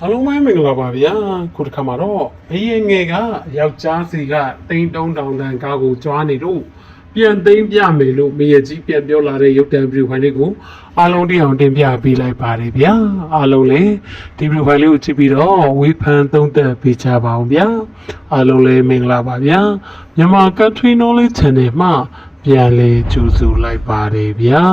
အလုံးမိုင်းမင်္ဂလာပါဗျာခုတစ်ခါမှာတော့ဘယင်ငယ်ကယောက်ျားစီကတိန်းတုံးတောင်တန်ကားကိုကြွားနေတော့ပြန်သိမ်းပြမယ်လို့မရကြီးပြန်ပြောလာတဲ့ရုပ်တံဗီဒီယိုဖိုင်လေးကိုအားလုံးတိအောင်တင်ပြပေးလိုက်ပါတယ်ဗျာအားလုံးလည်းဒီဗီဒီယိုဖိုင်လေးကိုကြည့်ပြီးတော့ဝေဖန်သုံးသပ်ပေးကြပါအောင်ဗျာအားလုံးလည်းမင်္ဂလာပါဗျာမြန်မာ Country Knowledge Channel မှာပြန်လေကြိုဆိုလိုက်ပါတယ်ဗျာ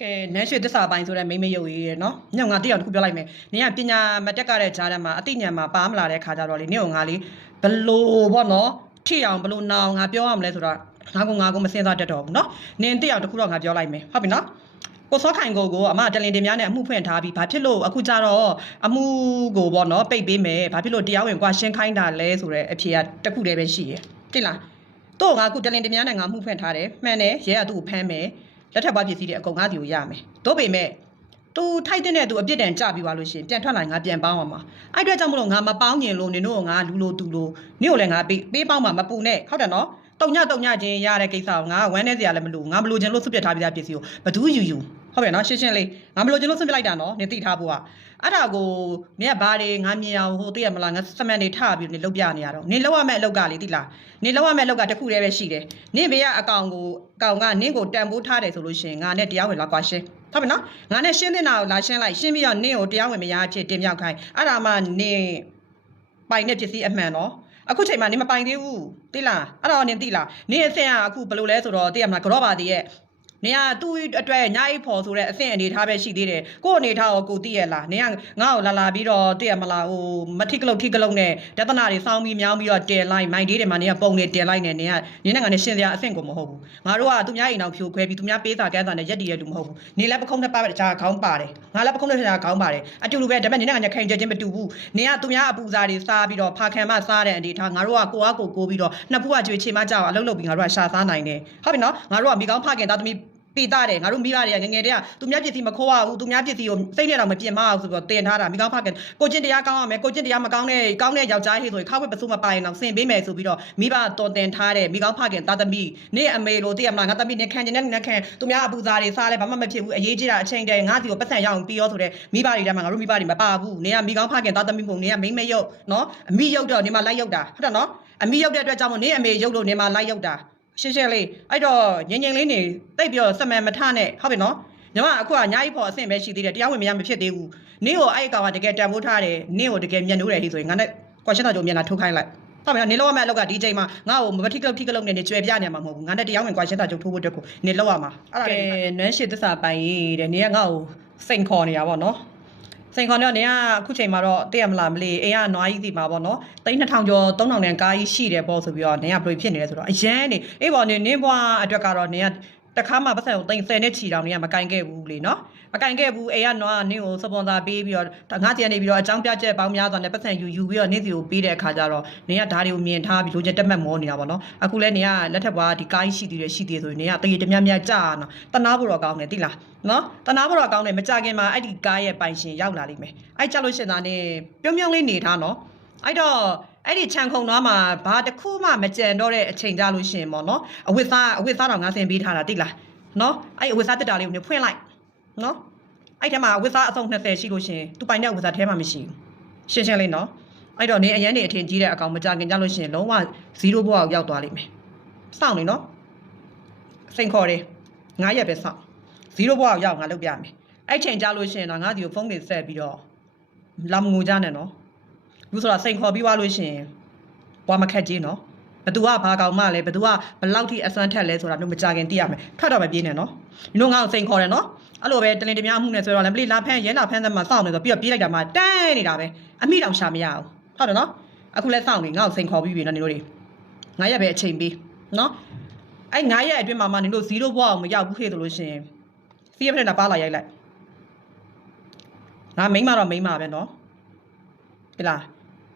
ကဲနန်းရွှေသစ္စာပိုင်းဆိုတဲ့မိန်းမရုပ်ကြီးရယ်နော်ညောင်ငါတိအောင်တစ်ခုပြောလိုက်မယ်နင်ကပညာမတက်ကတဲ့ဂျားထဲမှာအသိဉာဏ်မှာပါမလာတဲ့ခါကြတော့လေနင့်ကငါလေးဘလို့ပေါ့နော်ထိအောင်ဘလို့နာအောင်ငါပြောရမလဲဆိုတော့ငါကငါကမစင်စားတတ်တော့ဘူးနော်နင်တိအောင်တစ်ခုတော့ငါပြောလိုက်မယ်ဟုတ်ပြီနော်ကိုစောခိုင်ကိုကိုအမတလင်တင်များနဲ့အမှုဖွင့်ထားပြီးဘာဖြစ်လို့အခုကြတော့အမှုကိုပေါ့နော်ပိတ်ပေးမယ်ဘာဖြစ်လို့တရားဝင်ကွာရှင်းခိုင်းတာလဲဆိုတဲ့အဖြေကတစ်ခုတည်းပဲရှိရယ်တိလားတော့ငါအခုတလင်တင်များနဲ့ငါမှုဖွင့်ထားတယ်မှန်တယ်ရဲကသူ့ကိုဖမ်းမယ် လက်ထပ်ပါပစ္စည်းတွေအကုန်ငါစီကိုရမယ်တို့ပေမဲ့သူထိုက်တဲ့သူအပြစ်ဒဏ်ကြပြီးသွားလို့ရှိရင်ပြန်ထွက်လာရင်ငါပြန်ပေါင်းအောင်ပါအဲ့အတွက်ကြောင့်မလို့ငါမပေါင်းညင်လို့နင်တို့ကငါလူလိုသူလိုနင့်ကိုလည်းငါပေးပေးပေါင်းမှာမပူနဲ့ဟုတ်တယ်နော်တုံညတုံညချင်းရတဲ့ကိစ္စကိုငါဝမ်းနေစရာလည်းမလိုငါမလိုချင်လို့ဆွတ်ပြတ်ထားပြီးသားပစ္စည်းကိုဘသူယူယူ ဟုတ်ပြီနော်ရှင်းရှင်းလေးငါမလိုချင်လို့ဆွတ်ပြတ်လိုက်တာနော်နင်သိထားဖို့ကအဲ့ဒါကိုနင်ကဘာတွေငါမြင်အောင်ဟိုသိရမလားငါစမန်တွေထပြီးနင်လုပ်ပြနေရတော့နင်လောက်ရမယ့်အလုပ်ကလေသိလားနင်လောက်ရမယ့်အလုပ်ကတစ်ခုတည်းပဲရှိတယ်နင်ဘေးကအကောင်ကိုအကောင်ကနင်ကိုတန်ဖိုးထားတယ်ဆိုလို့ရှိရင်ငါနဲ့တရားဝင်လာကွာရှင်းဟုတ်ပြီနော်ငါနဲ့ရှင်းတဲ့နာကိုလာရှင်းလိုက်ရှင်းပြီးတော့နင့်ကိုတရားဝင်မရအဖြစ်တင်မြောက်ခိုင်းအဲ့ဒါမှနင်ပိုင်တဲ့ပစ္စည်းအမှန်နော်အခုချိန်မှာနင်မပိုင်သေးဘူးသိလားအဲ့တော့နင်သိလားနင်အဆင့်ကအခုဘယ်လိုလဲဆိုတော့သိရမလားကြောပါသေးရဲ့ နင်ကသူ့အတွက်ညာအိဖို့ဆိုတဲ့အဆင့်အနေထားပဲရှိသေးတယ်ကို့အနေထားကိုကိုသိရလားနင်ကငါ့ကိုလာလာပြီးတော့သိရမလားဟိုမထိကလုတ်ထိကလုတ်နဲ့ဒသနာတွေစောင်းပြီးမြောင်းပြီးတော့တယ်လိုက်မိုင်ဒေးတွေမှာနင်ကပုံနေတယ်လိုက်နေနင်ကနင်နဲ့ငါနဲ့ရှင်းစရာအဆင့်ကိုမဟုတ်ဘူးငါတို့ကသူများအိမ်အောင်ဖြိုခွဲပြီးသူများပေးစာကမ်းစာနဲ့ရက်တည်ရလူမဟုတ်ဘူးနင်လည်းပခုံးနဲ့ပါပဲတခြားခေါင်းပါတယ်ငါလည်းပခုံးနဲ့တခြားခေါင်းပါတယ်အတူတူပဲဒါပေမဲ့နင်နဲ့ငါနဲ့ခိုင်ကြချင်းမတူဘူးနင်ကသူများအပူစာတွေစားပြီးတော့ဖာခံမစားတဲ့အနေထားငါတို့ကကိုအားကိုကိုပြီးတော့နှစ်ဖူးကကြွေချေမကြောက်အလုပ်လုပ်ပြီးငါတို့ကရှာစားနိုင်တယ်ဟုတ်ပြီနော်ငါတို့ကမိကောင်းဖခင်သားသမီး ပိတာတယ်ငါတို့မိဘတွေကငငယ်တည်းကသူများပစ္စည်းမခိုးရဘူးသူများပစ္စည်းကိုစိတ်နဲ့တော့မပြင်မအောင်ဆိုပြီးတော့တင်ထားတာမိကောင်းဖခင်ကိုကျင့်တရားကောင်းရမယ်ကိုကျင့်တရားမကောင်းတဲ့ကောင်းတဲ့ယောက်ျားဟေ့ဆိုရင်ခောက်ဝက်ပစုမပိုင်အောင်ဆင်ပေးမယ်ဆိုပြီးတော့မိဘတော်တင်ထားတဲ့မိကောင်းဖခင်သားသမီးနေ့အမေလို့သိရမလားငါသမီးနဲ့ခံကျင်တဲ့နဲ့ခံသူများအပူစားတွေစားလဲဘာမှမဖြစ်ဘူးအရေးကြီးတာအချိန်တည်းငါစီကိုပတ်စံရအောင်ပြီးရောဆိုတဲ့မိဘတွေထဲမှာငါတို့မိဘတွေမပါဘူးနေကမိကောင်းဖခင်သားသမီးပုံနေကမိမရုပ်နော်အမိရုပ်တော့နေမှာလိုက်ရုပ်တာဟုတ်တယ်နော်အမိရုပ်တဲ့အတွက်ကြောင့်မို့နေအမေရုပ်လို့နေမှာလိုက်ရုပ်တာ ရှင်းရှင်းလေးအဲ့တော့ငင်ငင်လေးနေတိတ်ပြီးတော့စမန်မထနဲ့ဟုတ်ပြီနော်ညီမအခုကညာကြီးဖို့အဆင့်ပဲရှိသေးတယ်တရားဝင်မရမဖြစ်သေးဘူးနင်းကိုအဲ့ကောင်ကတကယ်တန်ဖိုးထားတယ်နင်းကိုတကယ်မျက်နှိုးတယ်ဟိဆိုရင်ငါနဲ့ကွာရှင်းတော့ကြုံမျက်နှာထုတ်ခိုင်းလိုက်ဟုတ်ပြီနော်နေလောက်ရမယ့်အလောက်ကဒီချိန်မှာငါ့ကိုမတိကလုတ်ထိကလုတ်နေနေကြွယ်ပြနေမှာမဟုတ်ဘူးငါနဲ့တရားဝင်ကွာရှင်းတာကြုံထိုးဖို့အတွက်ကိုနေလောက်ရမှာအဲ့ဒါလေနန်းရှိသစ္စာပိုင်ရေးတဲ့နေကငါ့ကိုစိန်ခေါ်နေတာပေါ့နော် စိန်ခေါ်တော့နေကအခုချိန်မှာတော့သိရမလားမလေးအိမ်ကနွားကြီးစီမှာပေါ့နော်သိန်း2000ကျော်3000တန်ကားကြီးရှိတယ်ပေါ့ဆိုပြီးတော့နေကဘယ်လိုဖြစ်နေလဲဆိုတော့အရန်နေအေးပေါ့နေနင်းဘွားအတွက်ကတော့နေက တခါမှပတ်စံကိုသိန်း10နဲ့ချီတောင်နေကမကင်ခဲ့ဘူးလေနော်မကင်ခဲ့ဘူးအိမ်ကနွားနင်းကိုစပွန်ဆာပေးပြီးတော့ငါးစီကနေပြီးတော့အကြောင်းပြချက်ပေါင်းများစွာနဲ့ပတ်စံယူယူပြီးတော့နင်းစီကိုပေးတဲ့အခါကျတော့နေကဓာတ်တွေကိုမြင်ထားပြီးလိုချင်တက်မှတ်မောနေတာပေါ့နော်အခုလဲနေကလက်ထက်ဘွားဒီကားကြီးရှိသေးတယ်ရှိသေးတယ်ဆိုရင်နေကတရေတမြမြကြာနော်တနာဖို့တော့ကောင်းတယ်သိလားနော်တနာဖို့တော့ကောင်းတယ်မကြခင်မှာအဲ့ဒီကားရဲ့ပိုင်ရှင်ရောက်လာလိမ့်မယ်အဲ့ကြလို့ရှင်သားနေပြုံးပြုံးလေးနေထားနော်အဲ့တော့ အဲ့ဒီခြံခုံသွားမှာဘာတစ်ခုမှမကြံတော့တဲ့အချိန်ကြလို့ရှင်ပေါ့နော်အဝတ်စားအဝတ်စားတော့ငါဆင်ပေးထားတာသိလားနော်အဲ့အဝတ်စားတက်တာလေးကိုနေဖွင့်လိုက်နော်အဲ့ထဲမှာအဝတ်စားအစုံ20ရှိလို့ရှင်သူပိုင်တဲ့အဝတ်စားထဲမှာမရှိဘူးရှင်းရှင်းလေးနော်အဲ့တော့နေအရန်နေအထင်ကြီးတဲ့အကောင်မကြခင်ကြလို့ရှင်လုံးဝ0ဘဝကိုရောက်သွားလိမ့်မယ်စောင့်နေနော်စိန်ခေါ်တယ်9ရက်ပဲစောင့်0ဘဝကိုရောက်ငါလုပ်ပြမယ်အဲ့ချိန်ကြလို့ရှိရင်တော့ငါဒီကိုဖုန်းတွေဆက်ပြီးတော့လာမငိုကြနဲ့နော် လူဆိုတာစိန်ခေါ်ပြီးွားလို့ရှိရင်ဘွားမခက်ကြီးနော်ဘသူကဘာကောင်မှလဲဘသူကဘလောက်ထိအစွမ်းထက်လဲဆိုတာမျိုးမကြခင်သိရမယ်ထွက်တော့မပြေးနဲ့နော်ဒီလိုငါ့ကိုစိန်ခေါ်တယ်နော်အဲ့လိုပဲတလင်တများမှုနဲ့ဆိုတော့လည်းပလိလာဖန်းရဲလာဖန်းသမှာစောင့်နေဆိုပြီးတော့ပြေးလိုက်တာမှတန်းနေတာပဲအမိတောင်ရှာမရအောင်ဟုတ်တယ်နော်အခုလဲစောင့်နေငါ့ကိုစိန်ခေါ်ပြီးပြီနော်နေတို့တွေငါရက်ပဲအချိန်ပေးနော်အဲ့ငါရက်အတွင်းမှာမှနေတို့0ဘဝအောင်မရောက်ဘူးခေဆိုလို့ရှိရင်စီးရဖက်နဲ့ပါလာရိုက်လိုက်ငါမိမတော့မိမပဲနော်ဟဲ့လား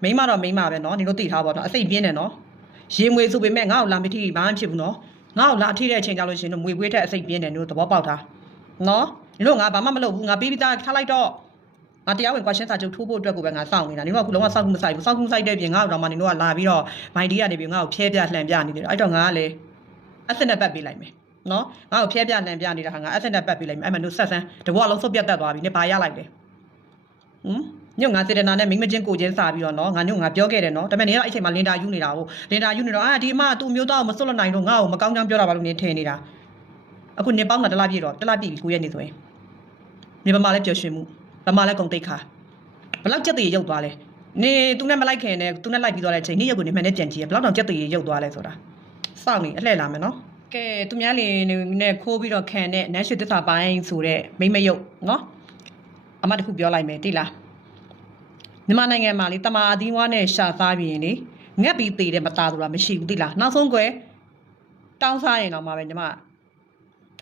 မိမတော့မိမပဲနော်နင်တို့သိထားပါတော့အစိတ်ပြင်းတယ်နော်ရေမွေဆိုပေမဲ့ငါ့ကိုလာမထိဘာမှဖြစ်ဘူးနော်ငါ့ကိုလာထိတဲ့အချိန်ကြလို့ရှိရင်တော့မွေပွေးထက်အစိတ်ပြင်းတယ်နင်တို့သဘောပေါက်တာနော်နင်တို့ငါဘာမှမလုပ်ဘူးငါပေးပြီးသားထားလိုက်တော့ငါတရားဝင် question စာချုပ်ထိုးဖို့အတွက်ကိုပဲငါစောင့်နေတာနင်တို့ကအခုလုံးဝစောင့်မှုမဆိုင်ဘူးစောင့်မှုဆိုင်တဲ့ပြင်ငါ့ကိုတော့မှနင်တို့ကလာပြီးတော့မိုင်ဒီကနေပြီးငါ့ကိုဖျဲပြလှန်ပြနေတယ်အဲ့တော့ငါကလည်းအစနဲ့ပတ်ပေးလိုက်မယ်နော်ငါ့ကိုဖျဲပြလန်ပြနေတာဟာငါအဆက်နဲ့ပတ်ပြီးလိုက်မယ်အဲ့မှာတို့ဆက်ဆန်းတဘွားလုံးစုပ်ပြတ်တက်သွားပြီနေဘာရလိုက်လဲဟမ် ညငါစေတနာနဲ့မိမချင်းကိုချင်းစားပြီးတော့နော်ငါညငါပြောခဲ့တယ်နော်ဒါပေမဲ့နေတော့အဲ့ချိန်မှာလင်တာယူနေတာကိုလင်တာယူနေတော့အာဒီအမသူ့မျိုးသားကိုမစွတ်လွတ်နိုင်တော့ငါ့ကိုမကောင်းကြောင်းပြောတာပါလို့နေထင်နေတာအခုနေပေါင်းတာတစ်လားပြည့်တော့တစ်လားပြည့်ပြီကိုရက်နေဆိုရင်နေပမာလဲပျော်ရွှင်မှုပမာလဲဂုံတိတ်ခါဘလောက်ကြက်တည်ရုပ်သွားလဲနေသူနဲ့မလိုက်ခင်နဲ့သူနဲ့လိုက်ပြီးသွားတဲ့အချိန်နေ့ရုပ်ကိုနေမှန်နဲ့ပြန်ကြည့်ရဘလောက်တောင်ကြက်တည်ရုပ်သွားလဲဆိုတာစောင့်နေအလှည့်လာမယ်နော်ကဲသူများလင်နဲ့ခိုးပြီးတော့ခံတဲ့နန်းရွှေသစ္စာပိုင်းဆိုတဲ့မိမရုပ်နော်အမတခုပြောလိုက်မယ်တိလား မြန်မာနိုင်ငံမှာလေတမာအသီးဝါးနဲ့ရှာသားပြီးရင်လေငက်ပြီးသေးတယ်မသားဆိုတာမရှိဘူးသိလားနောက်ဆုံးကွယ်တောင်းစားရင်တော့မှပဲညီမ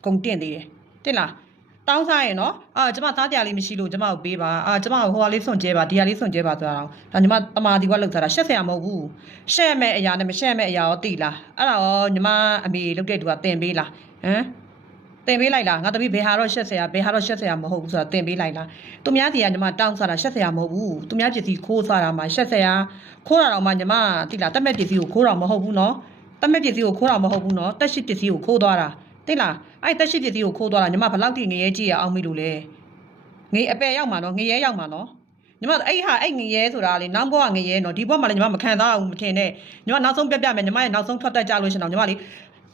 ဂုံတင့်သေးတယ်သိလားတောင်းစားရင်နော်အာကျမသားတရားလေးမရှိလို့ကျမကိုပေးပါအာကျမကိုဟိုဟာလေးစွန့်ကျဲပါဒီဟာလေးစွန့်ကျဲပါဆိုတာတော့ဒါညီမတမာအသီးဝါးလောက်စားတာရှက်ဆရာမဟုတ်ဘူးရှက်မဲ့အရာနဲ့မရှက်မဲ့အရာရောသိလားအဲ့ဒါရောညီမအမေလုတ်တဲ့သူကတင်ပေးလားဟမ် တင်ပေးလိုက်လားငါတပည့်ဘယ်ဟာတော့ရှက်ဆရာဘယ်ဟာတော့ရှက်ဆရာမဟုတ်ဘူးဆိုတာတင်ပေးလိုက်လားသူများစီကညီမတောင်းစားတာရှက်ဆရာမဟုတ်ဘူးသူများပစ္စည်းခိုးစားတာမှရှက်ဆရာခိုးတာတော့မှညီမသိလားတက်မဲ့ပစ္စည်းကိုခိုးတာမဟုတ်ဘူးနော်တက်မဲ့ပစ္စည်းကိုခိုးတာမဟုတ်ဘူးနော်တက်ရှိပစ္စည်းကိုခိုးသွားတာသိလားအဲ့တက်ရှိပစ္စည်းကိုခိုးသွားတာညီမဘယ်လောက်ထိငရဲကြည့်ရအောင်မိလို့လဲငေအပယ်ရောက်မှာနော်ငရဲရောက်မှာနော်ညီမအဲ့ဟာအဲ့ငရဲဆိုတာလေနောက်ဘဝငရဲနော်ဒီဘဝမှာလည်းညီမမခံစားအောင်မထင်နဲ့ညီမနောက်ဆုံးပြတ်ပြမယ်ညီမရဲ့နောက်ဆုံးထွက်တတ်ကြလို့ရှင်တော့ညီမလေး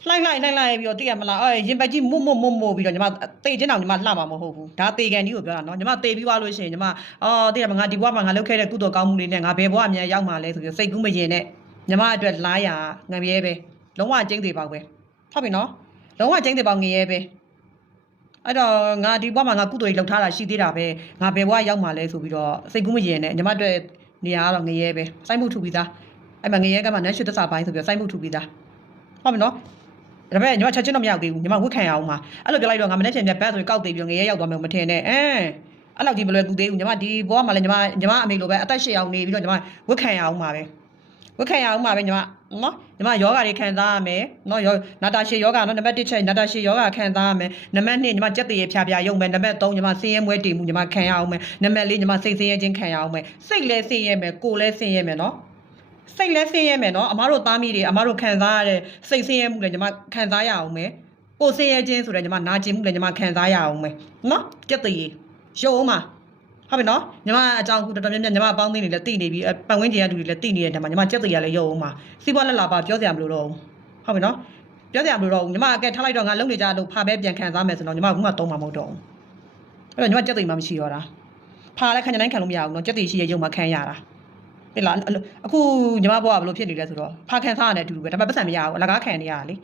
လှိုင်းလှိုင်းလှိုင်းလှိုင်းပြီးတော့သိရမလားအဲရင်ပတ်ကြီးမွတ်မွတ်မွတ်မွတ်ပြီးတော့ညီမတေချင်းတောင်ညီမလှမှာမဟုတ်ဘူးဒါတေကန်ကြီးကိုပြောတာနော်ညီမတေပြီးသွားလို့ရှိရင်ညီမအော်သိရမငါဒီဘဝမှာငါလုပ်ခဲ့တဲ့ကုသိုလ်ကောင်းမှုတွေနဲ့ငါဘယ်ဘဝအမြန်ရောက်မှာလဲဆိုပြီးစိတ်ကူးမရင်နဲ့ညီမအတွက်လားရငံရဲပဲလုံးဝကျင်းသေးပါပဲဟုတ်ပြီနော်လုံးဝကျင်းသေးပါငရဲပဲအဲ့တော့ငါဒီဘဝမှာငါကုသိုလ်တွေလုပ်ထားတာရှိသေးတာပဲငါဘယ်ဘဝရောက်မှာလဲဆိုပြီးတော့စိတ်ကူးမရင်နဲ့ညီမအတွက်နေရာကတော့ငရဲပဲစိုက်မှုထူပြီးသားအဲ့မှာငရဲကမှနန်းရှိသစ္စာပိုင်းဆိုပြီးတော့စိုက်မှုထူပြီးသားဟုတ်ပြီနော် ဒါပေမဲ့ညီမချက်ချင်းတော့မရောက်သေးဘူးညီမဝတ်ခံရအောင်ပါအဲ့လိုပြောလိုက်တော့ငါမနေ့ပြန်ပြန်ဘတ်ဆိုရင်ကောက်သေးပြီးငရဲရောက်သွားမယ်မထင်နဲ့အဲအဲ့လောက်ကြီးမလွယ်ကူသေးဘူးညီမဒီဘောကမှလည်းညီမညီမအမေလိုပဲအသက်ရှည်အောင်နေပြီးတော့ညီမဝတ်ခံရအောင်ပါပဲဝတ်ခံရအောင်ပါပဲညီမနော်ညီမယောဂါတွေခံစားရမယ်နော်ယောနာတာရှည်ယောဂါနော်နံပါတ်1ချက်နာတာရှည်ယောဂါခံစားရမယ်နံပါတ်2ညီမကြက်တရေဖြာဖြာရုံမယ်နံပါတ်3ညီမစင်းရဲမွဲတည်မှုညီမခံရအောင်မယ်နံပါတ်4ညီမစိတ်စင်းရဲခြင်းခံရအောင်မယ်စိတ်လဲစင်းရဲမယ်ကိုယ်လဲစင်းရဲမယ်နော် စိတ်လဲဆင်းရဲမယ်နော်အမားတို့သားမိတွေအမားတို့ခံစားရတဲ့စိတ်ဆင်းရဲမှုလည်းညီမခံစားရအောင်မယ်ကိုယ်ဆင်းရဲခြင်းဆိုတဲ့ညီမနာကျင်မှုလည်းညီမခံစားရအောင်မယ်နော်ကြက်တည်းရုပ်အောင်ပါဟုတ်ပြီနော်ညီမအကြောင်းခုတော်တော်များများညီမအပေါင်းအသင်းတွေလည်းတည်နေပြီအပတ်ဝန်းကျင်ကလူတွေလည်းတည်နေတဲ့နေရာမှာညီမကြက်တည်းရလည်းရုပ်အောင်ပါစီးပွားလက်လာပါပြောစရာမလိုတော့ဘူးဟုတ်ပြီနော်ပြောစရာမလိုတော့ဘူးညီမအကဲထားလိုက်တော့ငါလုံနေကြလို့ဖာပဲပြန်ခံစားမယ်ဆိုတော့ညီမကခုမှသုံးမှာမဟုတ်တော့ဘူးအဲ့တော့ညီမကြက်တည်းမှမရှိတော့တာဖာလည်းခံကြတိုင်းခံလို့မရဘူးနော်ကြက်တည်းရှိရဲ့ရုပ်မှခံရတာ ဟဲ့လားအခုညီမဘွားကဘယ်လိုဖြစ်နေလဲဆိုတော့ဖာခံစားရတဲ့အတူတူပဲဒါပေမဲ့ပတ်စံမရဘူးအလကားခံနေရတာလေ